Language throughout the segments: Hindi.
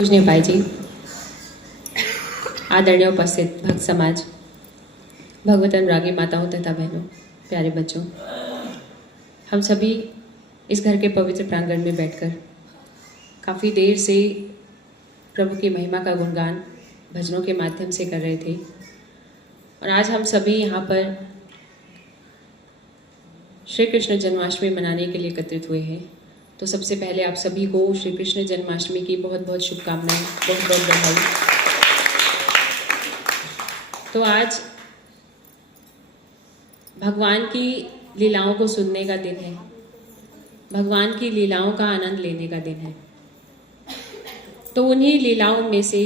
पूजनीय भाई जी, आदरणीय उपस्थित भक्त समाज, भगवत अनुरागी माताओं तथा बहनों, प्यारे बच्चों, हम सभी इस घर के पवित्र प्रांगण में बैठकर काफ़ी देर से प्रभु की महिमा का गुणगान भजनों के माध्यम से कर रहे थे। और आज हम सभी यहाँ पर श्री कृष्ण जन्माष्टमी मनाने के लिए एकत्रित हुए हैं। तो सबसे पहले आप सभी को श्री कृष्ण जन्माष्टमी की बहुत बहुत शुभकामनाएं, बहुत बहुत बधाई। तो आज भगवान की लीलाओं को सुनने का दिन है, भगवान की लीलाओं का आनंद लेने का दिन है। तो उन्हीं लीलाओं में से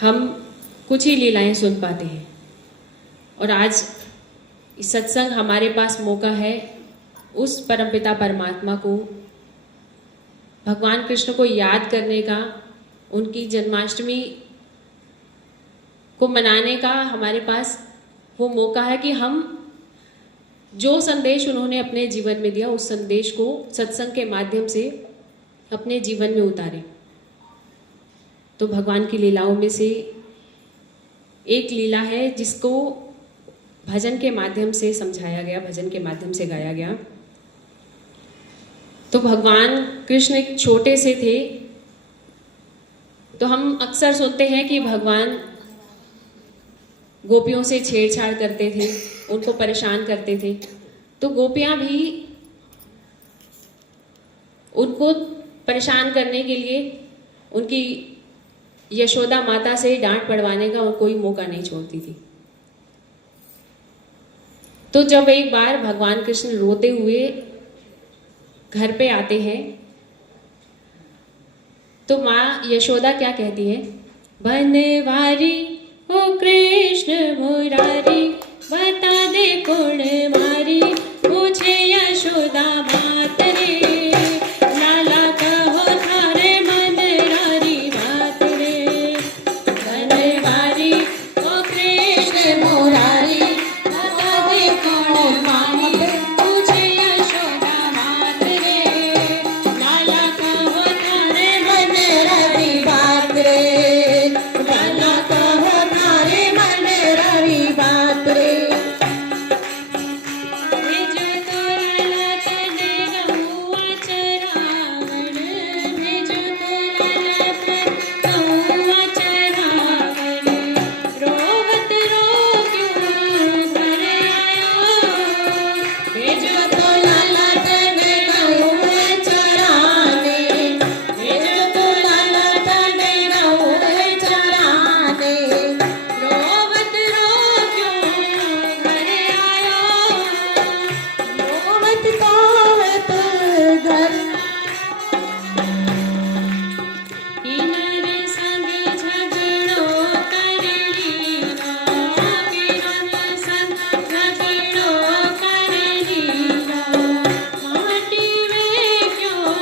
हम कुछ ही लीलाएं सुन पाते हैं। और आज इस सत्संग हमारे पास मौका है उस परमपिता परमात्मा को, भगवान कृष्ण को याद करने का, उनकी जन्माष्टमी को मनाने का हमारे पास वो मौका है कि हम जो संदेश उन्होंने अपने जीवन में दिया उस संदेश को सत्संग के माध्यम से अपने जीवन में उतारें। तो भगवान की लीलाओं में से एक लीला है जिसको भजन के माध्यम से समझाया गया, भजन के माध्यम से गाया गया। तो भगवान कृष्ण एक छोटे से थे। तो हम अक्सर सुनते हैं कि भगवान गोपियों से छेड़छाड़ करते थे, उनको परेशान करते थे। तो गोपियां भी उनको परेशान करने के लिए उनकी यशोदा माता से डांट पड़वाने का कोई मौका नहीं छोड़ती थी। तो जब एक बार भगवान कृष्ण रोते हुए घर पे आते हैं तो माँ यशोदा क्या कहती है? बनवारी ओ कृष्ण मुरारी, बता दे कौन मारी, पूछे यशोदा मात रे, लाला कहो थारे मनरारी बात रे। बनवारी ओ कृष्ण मुरारी, बता दे कौन मारी, पूछे यशोदा मात रे, लाला कहो थारे मनरारी बात रे, लाला कहो थारे मनरारी बात रे। भेजो तो लाला तने गहुआ चरावण, भेजो तो लाला तने गहुआ चरावण, रोवत रो क्यों घर आयो, भेजो तो लाला तने गहुआ चराने, भेजो तो लाला तने गहुआ चराने, रोवत रो क्यों घर आयो, रोवत रोवत घर किनर संग झगड़ो कर लीला, किनर संग झगड़ो कर लीला, माटी में क्यों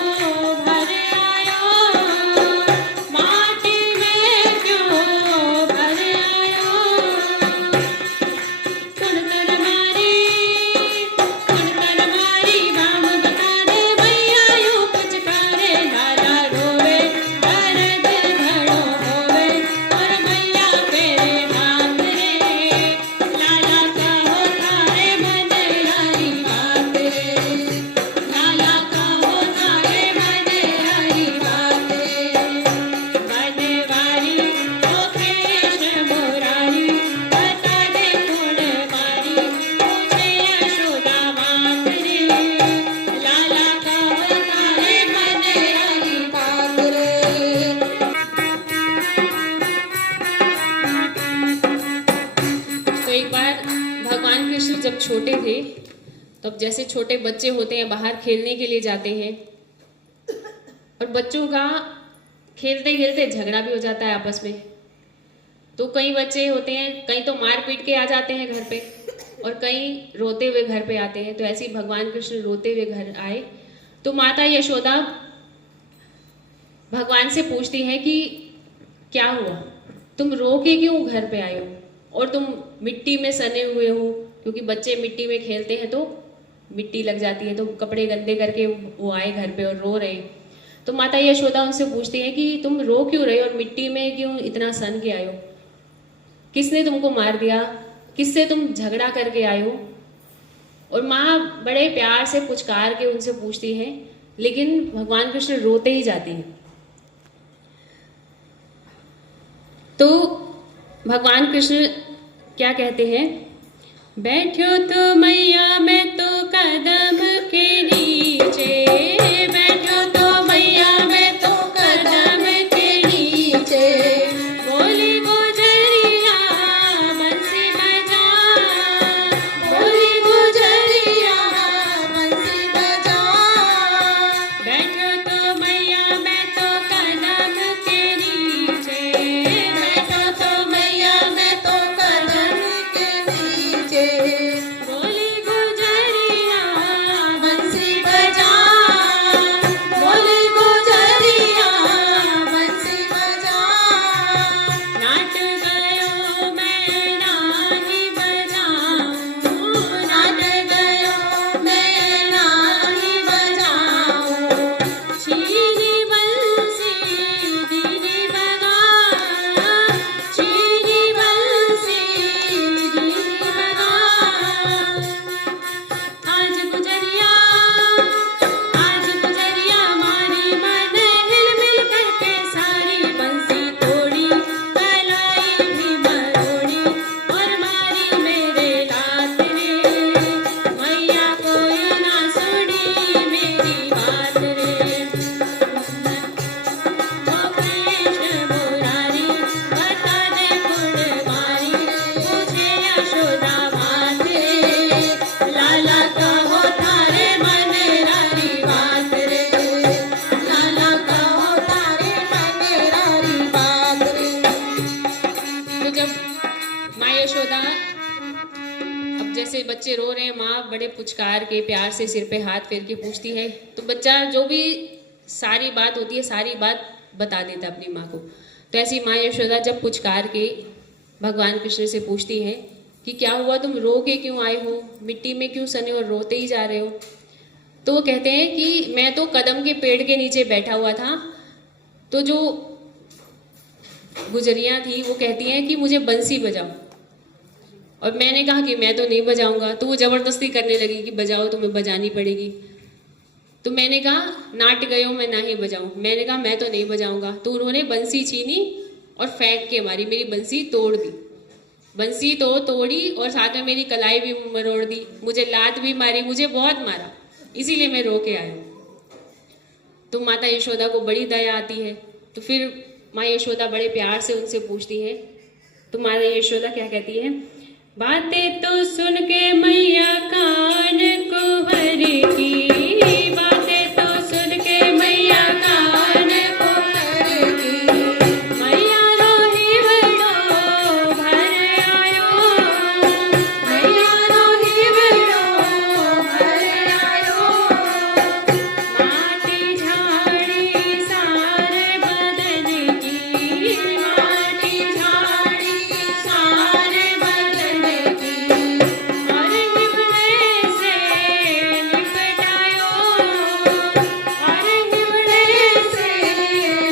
भर आयो, माटी में क्यों भर आयो। कुणकर मारी बाम बता दे भैया यूं पुचकारे, लाला रोवे दर्द घड़ो होवे, और भैया तेरे हाथ रे, लाला कहो थारे मनरारी बात रे, लाला कहो थारे मनरारी बात रे। बनवारी ओ कृष्ण मुरारी, बता दे कौन मारी, पूछे यशोदा मात रे, लाला कहो थारे मनरारी बात रे। तो एक बार भगवान कृष्ण जब छोटे थे, तब जैसे छोटे बच्चे होते हैं बाहर खेलने के लिए जाते हैं, और बच्चों का खेलते खेलते झगड़ा भी हो जाता है आपस में। तो कई बच्चे होते हैं, कई तो मार पीट के आ जाते हैं घर पे, और कई रोते हुए घर पे आते हैं। तो ऐसे ही भगवान कृष्ण रोते हुए घर आए। तो माता यशोदा भगवान से पूछती है कि क्या हुआ, तुम रो के क्यों घर पे आए हो, और तुम मिट्टी में सने हुए हो, क्योंकि बच्चे मिट्टी में खेलते हैं तो मिट्टी लग जाती है, तो कपड़े गंदे करके वो आए घर पे और रो रहे। तो माता यशोदा उनसे पूछती है कि तुम रो क्यों रहे हो और मिट्टी में क्यों इतना सन के आए हो, किसने तुमको मार दिया, किससे तुम झगड़ा करके आए हो। और माँ बड़े प्यार से पुचकार के उनसे पूछती है, लेकिन भगवान कृष्ण रोते ही जाते हैं। तो भगवान कृष्ण क्या कहते हैं, बैठो तो मैया मैं तो कदम के नीचे, बैठो तो मैया मैं तो कदम के नीचे, बोली गुजरिया बंसी बजा, बोली गुजरिया बंसी बजा, बैठो तो मैया मैं तो कदम के नीचे, बैठो तो मैया मैं तो कदम के नीचे, बोली गुजरिया बंसी बजा, बोली गुजरिया बंसी बजा, नाट गयो मैं नाही बजाऊं, नाट गयो मैं नाही बजाऊं, छीनी बंसी दीदी बगा, छीनी बंसी दीदी बगा, आज गुजरिया मारी मन हिल मिल करके सारी बंसी तोड़ी, कलाई भी मरोड़ी और मारी मेरे लात रे, मैया कोई ना सुनी मेरी बात रे, ओ कृष्ण मुरारी बता दे फुलवारी, मुझे यशोदा मात रे, लाला कहो तारे मन रारी बात रे, लाला कहो तारे मन रारी बात रे। तो जब माँ यशोदा, अब जैसे बच्चे रो रहे हैं, माँ बड़े पुचकार के प्यार से सिर पे हाथ फेर के पूछती है, तो बच्चा जो भी सारी बात होती है सारी बात बता देता अपनी माँ को। तो ऐसी माँ यशोदा जब पुचकार के भगवान कृष्ण से पूछती है कि क्या हुआ, तुम रो के क्यों आए हो, मिट्टी में क्यों सने और रोते ही जा रहे हो। तो वो कहते हैं कि मैं तो कदम के पेड़ के नीचे बैठा हुआ था, तो जो गुजरियाँ थी वो कहती हैं कि मुझे बंसी बजाओ, और मैंने कहा कि मैं तो नहीं बजाऊंगा। तो वो जबरदस्ती करने लगी कि बजाओ, तुम्हें बजानी पड़ेगी। तो मैंने कहा नाट गयो मैं ना ही बजाऊं, मैंने कहा मैं तो नहीं बजाऊंगा। तो उन्होंने बंसी छीनी और फेंक के मारी, मेरी बंसी तोड़ दी, बंसी तो तोड़ी और साथ में मेरी कलाई भी मरोड़ दी, मुझे लात भी मारी, मुझे बहुत मारा, इसीलिए मैं रो के आया। तो माता यशोदा को बड़ी दया आती है। तो फिर माँ यशोदा बड़े प्यार से उनसे पूछती है। तो माता यशोदा क्या कहती है, बातें तो सुन के मैया कान कुंवर की, बातें तो सुन के मैया कान कुंवर की, मैया रोही बड़ो भर आयो, मैया रोही बड़ो भर आयो, माटी झाड़ी सारे बदन की, माटी झाड़ी सारे बदन की, और निमड़े से लिपटायो, और निमड़े से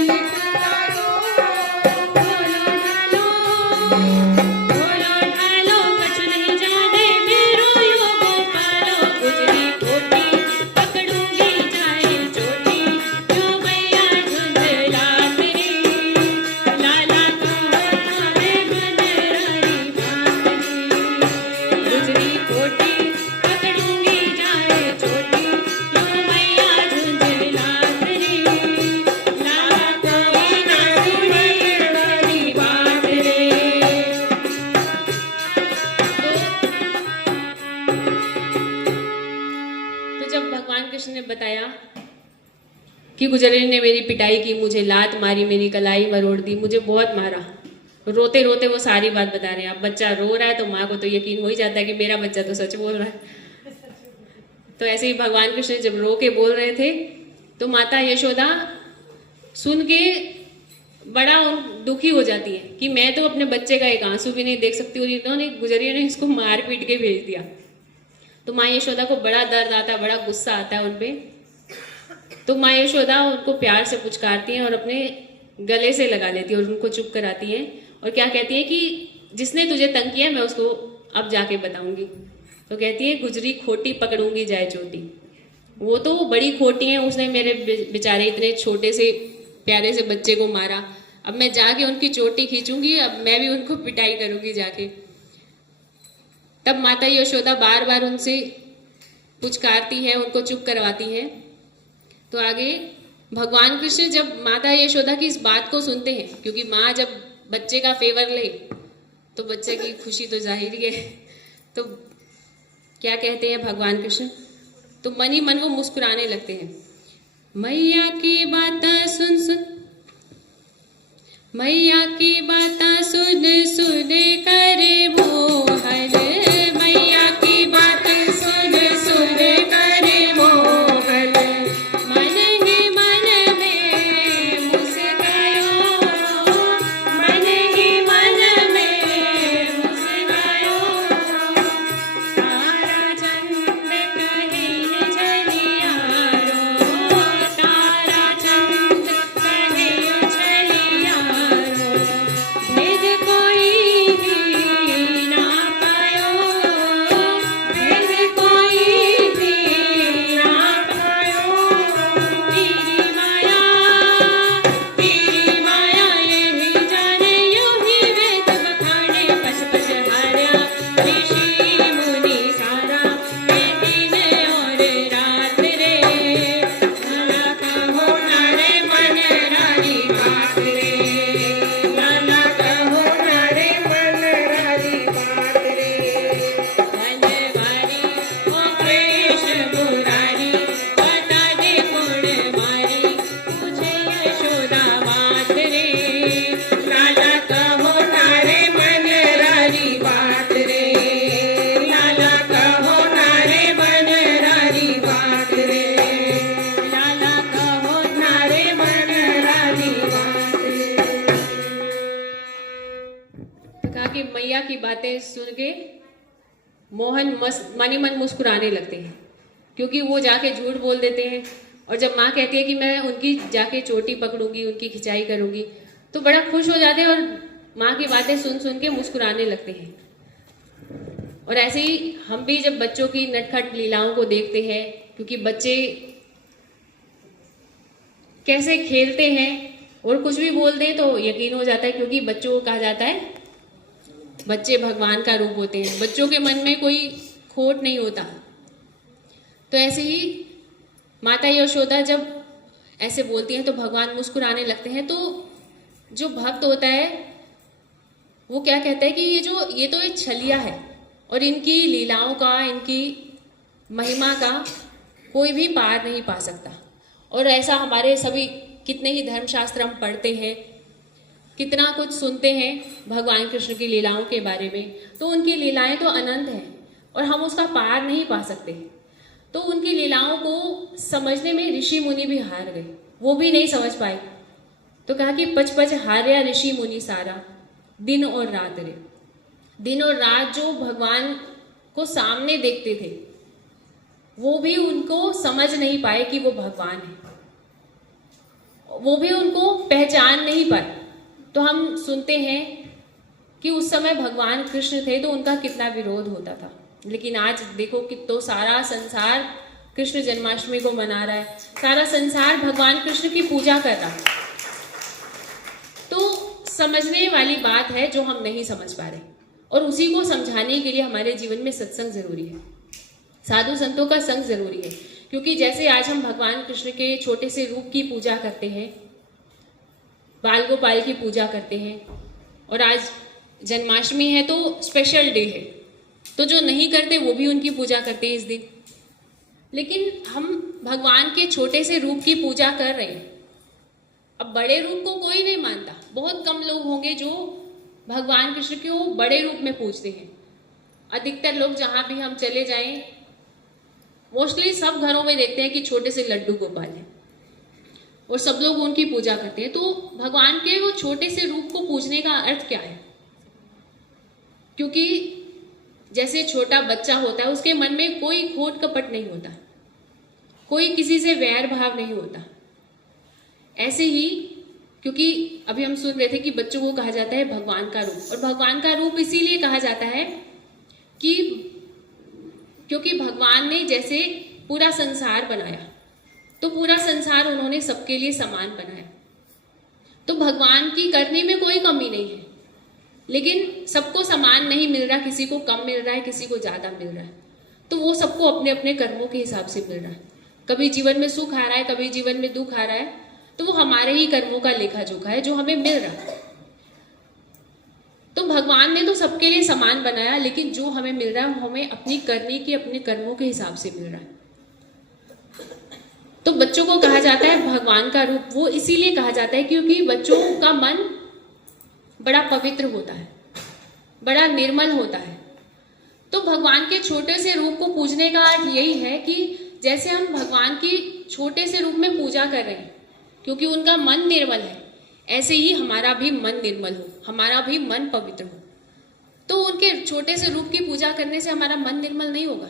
लिपटायो, बोलो ढालो कछ नहीं जाने मेरो यो गोपालो, गुजरी कोटी पकड़ूंगी जाए चोटी, यो मैया झुंझलात रे, लाला कहो तारे मन रारी बात रे, गुजरी कोटी पकड़ूंगी जाए चोटी, यो मैया झुंझलात रे, लाला कहो ना सुनी रारी बात रे। तो जब भगवान कृष्ण ने बताया कि गुजरिया ने मेरी पिटाई की, मुझे लात मारी, मेरी कलाई मरोड़ दी, मुझे बहुत मारा, रोते रोते वो सारी बात बता रहे हैं। अब बच्चा रो रहा है तो माँ को तो यकीन हो ही जाता है कि मेरा बच्चा तो सच बोल रहा है। तो ऐसे ही भगवान कृष्ण जब रो के बोल रहे थे तो माता यशोदा सुन के बड़ा दुखी हो जाती है कि मैं तो अपने बच्चे का एक आंसू भी नहीं देख सकती, और इन्होंने गुजरिया ने इसको मार पीट के भेज दिया। तो माँ यशोदा को बड़ा दर्द आता है, बड़ा गुस्सा आता है उनपे। तो माँ यशोदा उनको प्यार से पुचकारती हैं और अपने गले से लगा लेती है और उनको चुप कराती हैं और क्या कहती है कि जिसने तुझे तंग किया मैं उसको अब जाके बताऊंगी। तो कहती है गुजरी खोटी पकड़ूंगी जाए चोटी। वो तो बड़ी खोटी है, उसने मेरे बेचारे इतने छोटे से प्यारे से बच्चे को मारा, अब मैं जाके उनकी चोटी खींचूंगी, अब मैं भी उनको पिटाई करूंगी जाके। तब माता यशोदा बार बार उनसे पुचकारती है, उनको चुप करवाती है। तो आगे भगवान कृष्ण जब माता यशोदा की इस बात को सुनते हैं, क्योंकि माँ जब बच्चे का फेवर ले तो बच्चे की खुशी तो जाहिर ही है, तो क्या कहते हैं भगवान कृष्ण, तो मन ही मन वो मुस्कुराने लगते हैं। मैया की बात सुन सुन, मैया की बात सुन सुन करे मोहन, मैया की बात सुन सुन करे मोहन, मन ही मन में मुस्कायो, मन ही मन में मुस्कायो, तारा चंद कहे झलियारो, तारा चंद कहे झलियारो, भेद कोई भी ना पायो, भेद कोई भी ना पायो, तेरी माया यही जाने, यूं ही वेद बखाने, पछ पछ हारा ऋषि मुनि सारा, ये दिन और रात रे, नाना कहो नारे मन रानी बात रे, नाना कहो नारे मन रानी बात रे, धनवारी ओ कृष्ण मुरारी, बता दे गुण मारी, तुझे यशोदा बात रे, नाना कहो नारे मन रानी बात रे, नाना कहो नारे मन रानी बात रे, नाना कहो नारे मन रानी बात रे। तो कहा कि मैया की बातें सुन के मोहन मन ही मन मुस्कुराने लगते हैं, क्योंकि वो जाके झूठ बोल देते हैं। और जब माँ कहती है कि मैं उनकी जाके चोटी पकड़ूंगी, उनकी खिंचाई करूंगी, तो बड़ा खुश हो जाते हैं और माँ की बातें सुन सुन के मुस्कुराने लगते हैं। और ऐसे ही हम भी जब बच्चों की नटखट लीलाओं को देखते हैं, क्योंकि बच्चे कैसे खेलते हैं और कुछ भी बोल दें तो यकीन हो जाता है, क्योंकि बच्चों को कहा जाता है बच्चे भगवान का रूप होते हैं, बच्चों के मन में कोई खोट नहीं होता। तो ऐसे ही माता यशोदा जब ऐसे बोलती हैं तो भगवान मुस्कुराने लगते हैं। तो जो भक्त होता है वो क्या कहता है कि ये तो एक छलिया है और इनकी लीलाओं का, इनकी महिमा का कोई भी पार नहीं पा सकता। और ऐसा हमारे सभी कितने ही धर्मशास्त्र हम पढ़ते हैं, कितना कुछ सुनते हैं भगवान कृष्ण की लीलाओं के बारे में, तो उनकी लीलाएं तो अनंत हैं और हम उसका पार नहीं पा सकते। तो उनकी लीलाओं को समझने में ऋषि मुनि भी हार गए, वो भी नहीं समझ पाए। तो कहा कि पच पच हार्या ऋषि मुनि सारा, दिन और रात रे। दिन और रात जो भगवान को सामने देखते थे वो भी उनको समझ नहीं पाए कि वो भगवान है, वो भी उनको पहचान नहीं पाए। तो हम सुनते हैं कि उस समय भगवान कृष्ण थे तो उनका कितना विरोध होता था, लेकिन आज देखो कि तो सारा संसार कृष्ण जन्माष्टमी को मना रहा है, सारा संसार भगवान कृष्ण की पूजा कर रहा है। तो समझने वाली बात है जो हम नहीं समझ पा रहे, और उसी को समझाने के लिए हमारे जीवन में सत्संग जरूरी है, साधु संतों का संग जरूरी है। क्योंकि जैसे आज हम भगवान कृष्ण के छोटे से रूप की पूजा करते हैं, बाल गोपाल की पूजा करते हैं, और आज जन्माष्टमी है तो स्पेशल डे है, तो जो नहीं करते वो भी उनकी पूजा करते हैं इस दिन। लेकिन हम भगवान के छोटे से रूप की पूजा कर रहे हैं। अब बड़े रूप को कोई नहीं मानता, बहुत कम लोग होंगे जो भगवान कृष्ण को बड़े रूप में पूजते हैं। अधिकतर लोग जहाँ भी हम चले जाएं, मोस्टली सब घरों में देखते हैं कि छोटे से लड्डू गोपाल हैं और सब लोग उनकी पूजा करते हैं। तो भगवान के वो छोटे से रूप को पूजने का अर्थ क्या है? क्योंकि जैसे छोटा बच्चा होता है, उसके मन में कोई खोट कपट नहीं होता, कोई किसी से वैर भाव नहीं होता। ऐसे ही, क्योंकि अभी हम सुन रहे थे कि बच्चों को कहा जाता है भगवान का रूप, और भगवान का रूप इसीलिए कहा जाता है कि क्योंकि भगवान ने जैसे पूरा संसार बनाया, तो पूरा संसार उन्होंने सबके लिए समान बनाया। तो भगवान की करने में कोई कमी नहीं है, लेकिन सबको समान नहीं मिल रहा, किसी को कम मिल रहा है, किसी को ज्यादा मिल रहा है। तो वो सबको अपने अपने कर्मों के हिसाब से मिल रहा है। कभी जीवन में सुख आ रहा है, कभी जीवन में दुख आ रहा है, तो वो हमारे ही कर्मों का लेखा जोखा है जो हमें मिल रहा है। तो भगवान ने तो सबके लिए समान बनाया, लेकिन जो हमें मिल रहा है वो हमें अपनी करने की, अपने कर्मों के हिसाब से मिल रहा है। तो बच्चों को कहा जाता है भगवान का रूप, वो इसीलिए कहा जाता है क्योंकि बच्चों का मन बड़ा पवित्र होता है, बड़ा निर्मल होता है। तो भगवान के छोटे से रूप को पूजने का अर्थ यही है कि जैसे हम भगवान की छोटे से रूप में पूजा कर रहे हैं क्योंकि उनका मन निर्मल है, ऐसे ही हमारा भी मन निर्मल हो, हमारा भी मन पवित्र हो। तो उनके छोटे से रूप की पूजा करने से हमारा मन निर्मल नहीं होगा।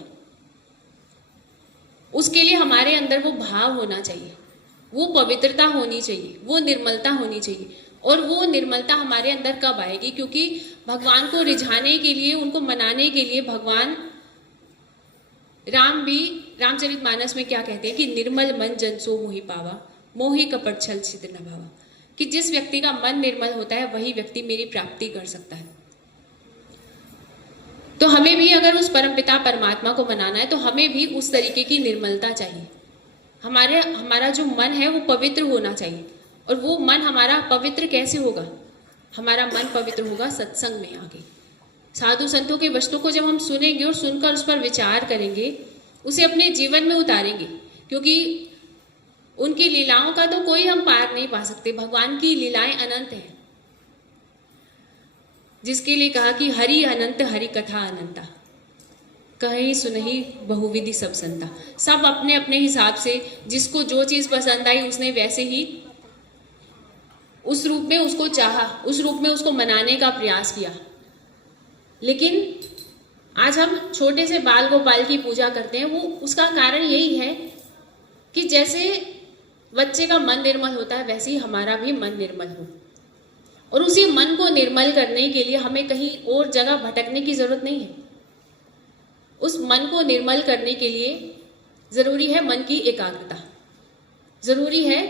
उसके लिए हमारे अंदर वो भाव होना चाहिए, वो पवित्रता होनी चाहिए, वो निर्मलता होनी चाहिए। और वो निर्मलता हमारे अंदर कब आएगी? क्योंकि भगवान को रिझाने के लिए, उनको मनाने के लिए भगवान राम भी रामचरितमानस में क्या कहते हैं कि निर्मल मन जन सो मोहि पावा, मोहि कपट छल छिद्र न भावा। कि जिस व्यक्ति का मन निर्मल होता है वही व्यक्ति मेरी प्राप्ति कर सकता है। तो हमें भी अगर उस परमपिता परमात्मा को मनाना है तो हमें भी उस तरीके की निर्मलता चाहिए। हमारा जो मन है वो पवित्र होना चाहिए। और वो मन हमारा पवित्र कैसे होगा? हमारा मन पवित्र होगा सत्संग में आके, साधु संतों के वचनों को जब हम सुनेंगे और सुनकर उस पर विचार करेंगे, उसे अपने जीवन में उतारेंगे। क्योंकि उनकी लीलाओं का तो कोई हम पार नहीं पा सकते। भगवान की लीलाएं अनंत हैं, जिसके लिए कहा कि हरि अनंत हरि कथा अनंता, कहीं सुनही बहुविधि सब संता। सब अपने अपने हिसाब से जिसको जो चीज पसंद आई उसने वैसे ही उस रूप में उसको चाहा, उस रूप में उसको मनाने का प्रयास किया। लेकिन आज हम छोटे से बाल गोपाल की पूजा करते हैं, वो उसका कारण यही है कि जैसे बच्चे का मन निर्मल होता है वैसे ही हमारा भी मन निर्मल हो। और उसी मन को निर्मल करने के लिए हमें कहीं और जगह भटकने की जरूरत नहीं है। उस मन को निर्मल करने के लिए जरूरी है मन की एकाग्रता, जरूरी है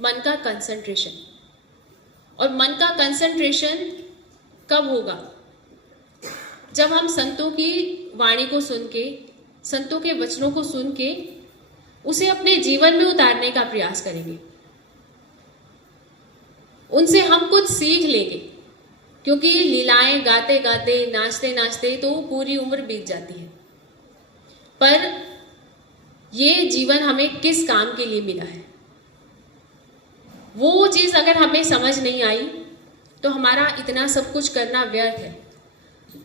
मन का कंसंट्रेशन। और मन का कंसंट्रेशन कब होगा? जब हम संतों की वाणी को सुन के, संतों के वचनों को सुन के उसे अपने जीवन में उतारने का प्रयास करेंगे। उनसे हम कुछ सीख लेंगे, क्योंकि लीलाएं गाते गाते, नाचते नाचते तो पूरी उम्र बीत जाती है। पर ये जीवन हमें किस काम के लिए मिला है, वो चीज अगर हमें समझ नहीं आई तो हमारा इतना सब कुछ करना व्यर्थ है।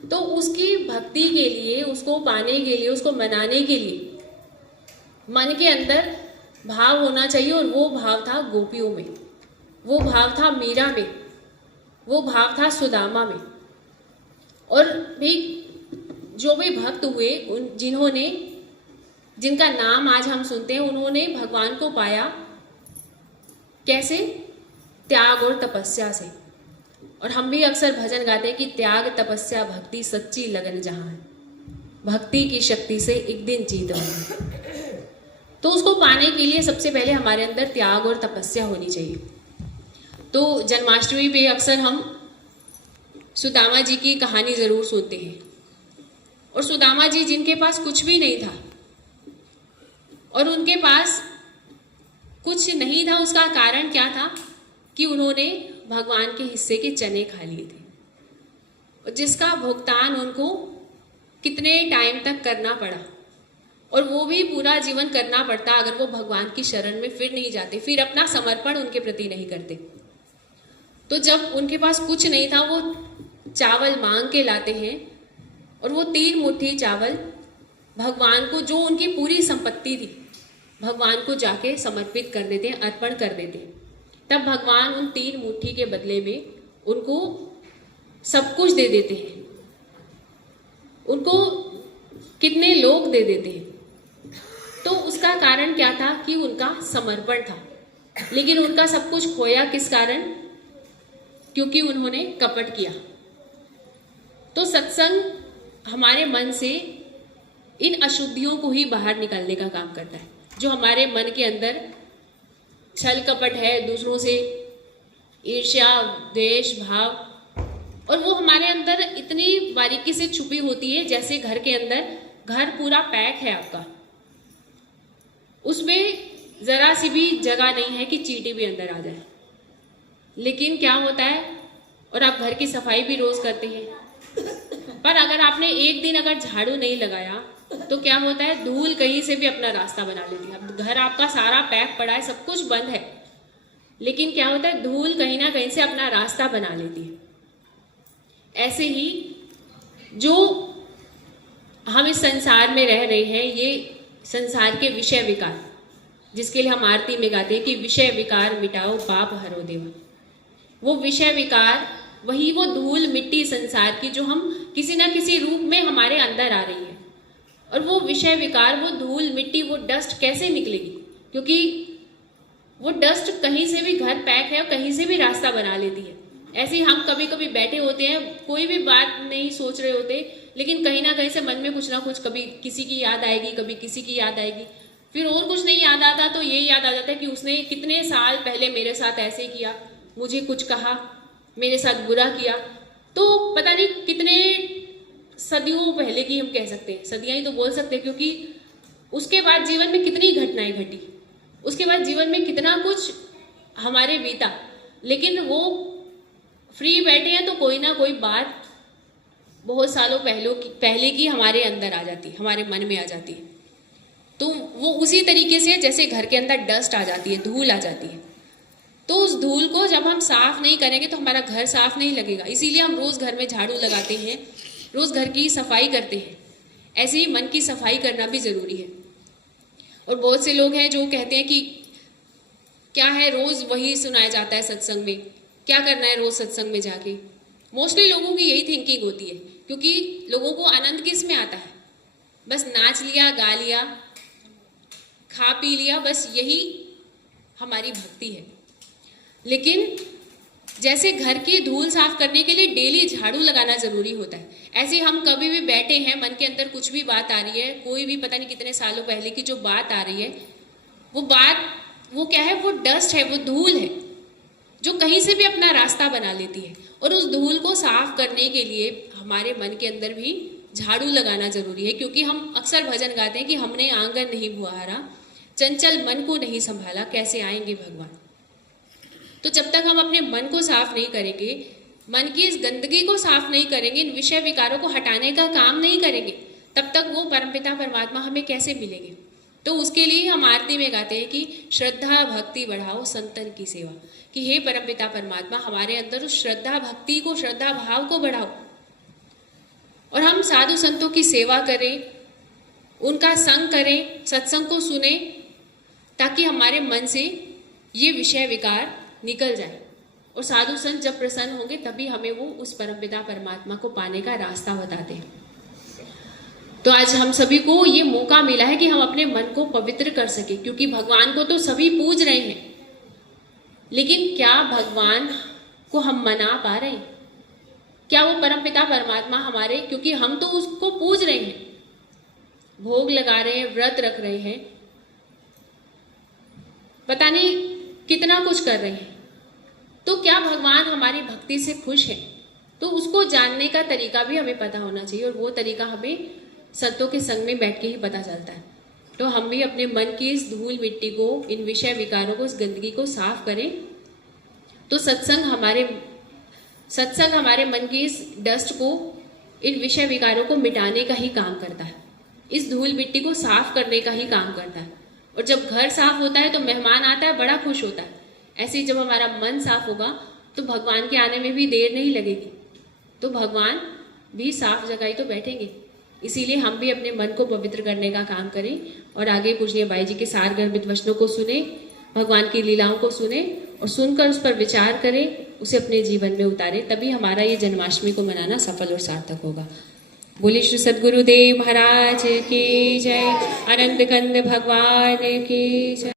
तो उसकी भक्ति के लिए, उसको पाने के लिए, उसको मनाने के लिए मन के अंदर भाव होना चाहिए। और वो भाव था गोपियों में, वो भाव था मीरा में, वो भाव था सुदामा में। और भी जो भी भक्त हुए, जिनका नाम आज हम सुनते हैं, उन्होंने भगवान को पाया कैसे? त्याग और तपस्या से। और हम भी अक्सर भजन गाते हैं कि त्याग तपस्या भक्ति सच्ची लगन जहां है, भक्ति की शक्ति से एक दिन जीत होगी। तो उसको पाने के लिए सबसे पहले हमारे अंदर त्याग और तपस्या होनी चाहिए। तो जन्माष्टमी पे अक्सर हम सुदामा जी की कहानी जरूर सुनते हैं। और सुदामा जी जिनके पास कुछ भी नहीं था, और उनके पास कुछ नहीं था, उसका कारण क्या था कि उन्होंने भगवान के हिस्से के चने खा लिए थे, और जिसका भुगतान उनको कितने टाइम तक करना पड़ा। और वो भी पूरा जीवन करना पड़ता अगर वो भगवान की शरण में फिर नहीं जाते, फिर अपना समर्पण उनके प्रति नहीं करते। तो जब उनके पास कुछ नहीं था, वो चावल मांग के लाते हैं, और वो 3 मुट्ठी चावल भगवान को, जो उनकी पूरी संपत्ति थी, भगवान को जाके समर्पित कर देते हैं, अर्पण कर देते हैं। तब भगवान उन 3 मुट्ठी के बदले में उनको सब कुछ दे देते हैं। उनको कितने लोग दे देते हैं। तो उसका कारण क्या था कि उनका समर्पण था। लेकिन उनका सब कुछ खोया किस कारण? क्योंकि उन्होंने कपट किया। तो सत्संग हमारे मन से इन अशुद्धियों को ही बाहर निकालने का काम करता है। जो हमारे मन के अंदर छल कपट है, दूसरों से ईर्ष्या, द्वेष भाव, और वो हमारे अंदर इतनी बारीकी से छुपी होती है, जैसे घर के अंदर घर पूरा पैक है आपका, उसमें जरा सी भी जगह नहीं है कि चींटी भी अंदर आ जाए। लेकिन क्या होता है, और आप घर की सफाई भी रोज करते हैं, पर अगर आपने एक दिन अगर झाड़ू नहीं लगाया तो क्या होता है, धूल कहीं से भी अपना रास्ता बना लेती है। अब घर आपका सारा पैक पड़ा है, सब कुछ बंद है, लेकिन क्या होता है, धूल कहीं ना कहीं से अपना रास्ता बना लेती है। ऐसे ही जो हम इस संसार में रह रहे हैं, ये संसार के विषय विकार, जिसके लिए हम आरती में गाते हैं कि विषय विकार मिटाओ पाप हरो देवा। वो विषय विकार, वही वो धूल मिट्टी संसार की, जो हम किसी ना किसी रूप में हमारे अंदर आ रही है। और वो विषय विकार, वो धूल मिट्टी, वो डस्ट कैसे निकलेगी? क्योंकि वो डस्ट कहीं से भी घर पैक है और कहीं से भी रास्ता बना लेती है। ऐसे ही हम कभी कभी बैठे होते हैं, कोई भी बात नहीं सोच रहे होते, लेकिन कहीं ना कहीं से मन में कुछ ना कुछ, कभी किसी की याद आएगी, कभी किसी की याद आएगी, फिर और कुछ नहीं याद आता तो ये याद आ जाता है कि उसने कितने साल पहले मेरे साथ ऐसे किया, मुझे कुछ कहा, मेरे साथ बुरा किया। तो पता नहीं कितने सदियों पहले की हम कह सकते हैं, सदियां ही तो बोल सकते हैं, क्योंकि उसके बाद जीवन में कितनी घटनाएं घटी, उसके बाद जीवन में कितना कुछ हमारे बीता, लेकिन वो फ्री बैठे हैं तो कोई ना कोई बात बहुत सालों पहले की हमारे अंदर आ जाती है, हमारे मन में आ जाती है। तो वो उसी तरीके से जैसे घर के अंदर डस्ट आ जाती है, धूल आ जाती है, तो उस धूल को जब हम साफ नहीं करेंगे तो हमारा घर साफ नहीं लगेगा। इसीलिए हम रोज घर में झाड़ू लगाते हैं, रोज घर की सफाई करते हैं। ऐसे ही मन की सफाई करना भी जरूरी है। और बहुत से लोग हैं जो कहते हैं कि क्या है, रोज वही सुनाया जाता है सत्संग में, क्या करना है रोज सत्संग में जाके। मोस्टली लोगों की यही थिंकिंग होती है, क्योंकि लोगों को आनंद किस में आता है, बस नाच लिया, गा लिया, खा पी लिया, बस यही हमारी भक्ति है। लेकिन जैसे घर की धूल साफ करने के लिए डेली झाड़ू लगाना जरूरी होता है, ऐसे हम कभी भी बैठे हैं, मन के अंदर कुछ भी बात आ रही है, कोई भी पता नहीं कितने सालों पहले की जो बात आ रही है, वो बात, वो क्या है, वो डस्ट है, वो धूल है, जो कहीं से भी अपना रास्ता बना लेती है। और उस धूल को साफ करने के लिए हमारे मन के अंदर भी झाड़ू लगाना जरूरी है, क्योंकि हम अक्सर भजन गाते हैं कि हमने आंगन नहीं बुहारा, चंचल मन को नहीं संभाला, कैसे आएंगे भगवान। तो जब तक हम अपने मन को साफ नहीं करेंगे, मन की इस गंदगी को साफ नहीं करेंगे, इन विषय विकारों को हटाने का काम नहीं करेंगे, तब तक वो परमपिता परमात्मा हमें कैसे मिलेंगे। तो उसके लिए हम आरती में गाते हैं कि श्रद्धा भक्ति बढ़ाओ संतन की सेवा, कि हे परमपिता परमात्मा हमारे अंदर उस श्रद्धा भक्ति को, श्रद्धा भाव को बढ़ाओ, और हम साधु संतों की सेवा करें, उनका संग करें, सत्संग को सुने, ताकि हमारे मन से ये विषय विकार निकल जाए। और साधु संत जब प्रसन्न होंगे तभी हमें वो उस परमपिता परमात्मा को पाने का रास्ता बताते हैं। तो आज हम सभी को ये मौका मिला है कि हम अपने मन को पवित्र कर सके, क्योंकि भगवान को तो सभी पूज रहे हैं, लेकिन क्या भगवान को हम मना पा रहे हैं? क्या वो परमपिता परमात्मा हमारे, क्योंकि हम तो उसको पूज रहे हैं, भोग लगा रहे हैं, व्रत रख रहे हैं, पता नहीं कितना कुछ कर रहे हैं, तो क्या भगवान हमारी भक्ति से खुश है? तो उसको जानने का तरीका भी हमें पता होना चाहिए, और वो तरीका हमें संतों के संग में बैठ के ही पता चलता है। तो हम भी अपने मन की इस धूल मिट्टी को, इन विषय विकारों को, इस गंदगी को साफ करें। तो सत्संग हमारे मन की इस डस्ट को, इन विषय विकारों को मिटाने का ही काम करता है, इस धूल मिट्टी को साफ करने का ही काम करता है। और जब घर साफ होता है तो मेहमान आता है, बड़ा खुश होता है। ऐसे ही जब हमारा मन साफ होगा तो भगवान के आने में भी देर नहीं लगेगी, तो भगवान भी साफ जगह ही तो बैठेंगे। इसीलिए हम भी अपने मन को पवित्र करने का काम करें, और आगे पूजनीय बाई जी के सारगर्भित वचनों को सुने, भगवान की लीलाओं को सुने, और सुनकर उस पर विचार करें, उसे अपने जीवन में उतारें, तभी हमारा ये जन्माष्टमी को मनाना सफल और सार्थक होगा। बोले श्री सद्गुरुदेव महाराज की जय, आनंद कंद भगवान की जय।